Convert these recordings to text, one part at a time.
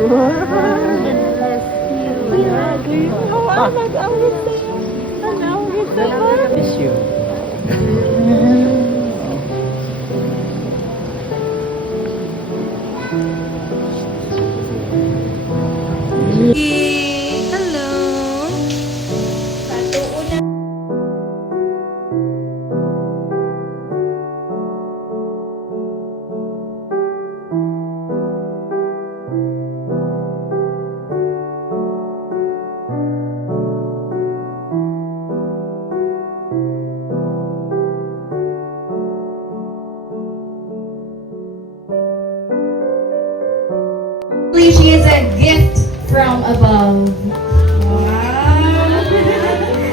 Miss you. Hello. She is a gift from above. Wow.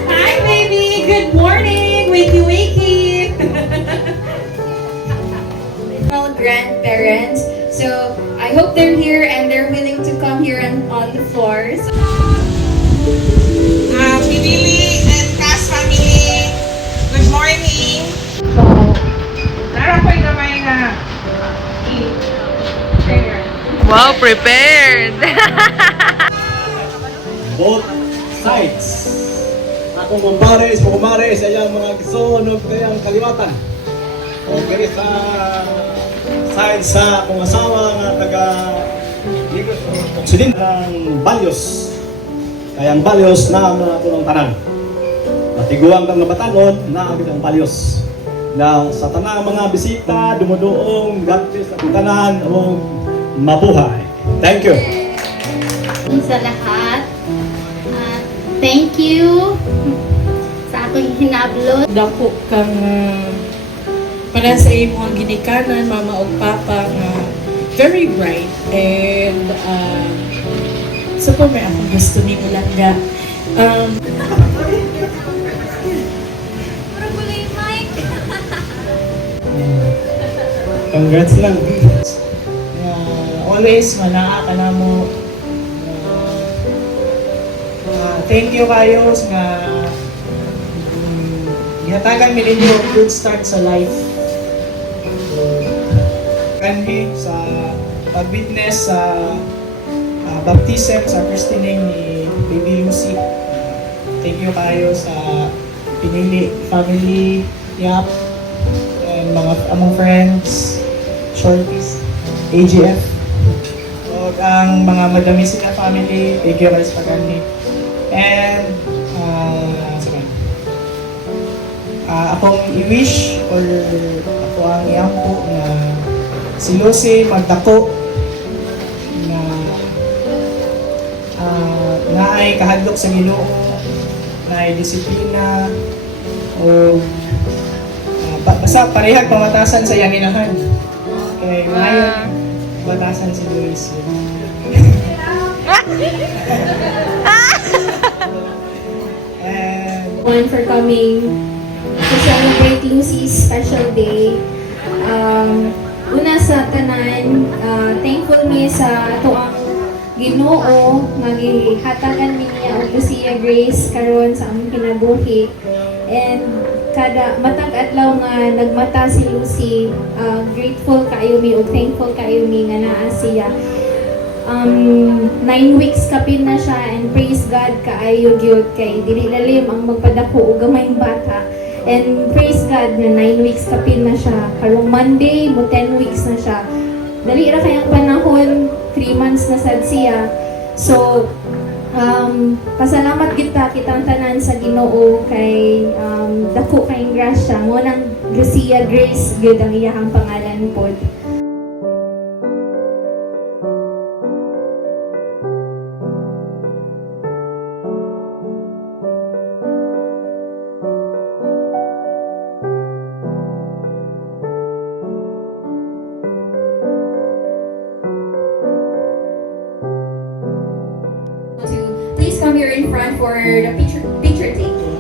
Hi, baby. Good morning. Wakey, wakey. Grandparents. So I hope they're here and they're willing to come here on the floors. Pinili and Cass family, good morning. So, narapoy gamay nga Wow, prepared. Both sides. Akong kumpares, kumares, ayang mga gisunog kayang kaliwatan. O kaya sa side sa akong asawa nga taga Occident ng Balyos. Kayang Balyos na mga tunong tanan. Matiguang kang nabatanon na ang Balyos. Na sa tanang mga bisita, dumudoong, God bless ang tanan, o mabuhay. Thank you. Sa lahat. Thank you sa akong hinablo. Dako kang para sa imong ginikanan, mama o papa nga very bright and so po may akong gusto ni Ulanda. Congrats lang. Always manaa ka na mo. Thank you kayo nga gihatagan mi ninyo good start sa life. Kanhi sa pag-witness sa baptism sa christening ni Baby Lucy. Thank you kayo sa pinili family, Yap, and mga among friends, Shorties, AGF. O ang mga Madamisita family, thank you guys pagani. And akong i-wish or ako ang iampo na si Lucy magdako na ay kahadlok sa Ginoo, na ay disiplina o basta parehag pamatasan sa yaninahan. Okay, ngayon pamatasan si Lucy. And One for coming to celebrate Lucy's special day. Una sa tanan, thankful mi sa tuang Ginoo nga gihatagan mi niya og Lucia Grace karon sa among kinabuhi. And kada matag adlaw nga nagmata si Lucy, grateful kaayo mi ug thankful kaayo mi nga naa siya. 9 weeks kapin na siya and praise God kaayo gyud kay dili lalim ang magpadako og gamayng bata. And praise God na 9 weeks kapin na siya. Karong Monday mo 10 weeks na siya. Dali ra kayang panahon, 3 months na sad siya. So pasalamat kita kitang tanan sa Ginoo kay dako kayong grasya mo nang Lucia Grace gyud ang iyahang pangalan pod. Please come here in front for the picture taking.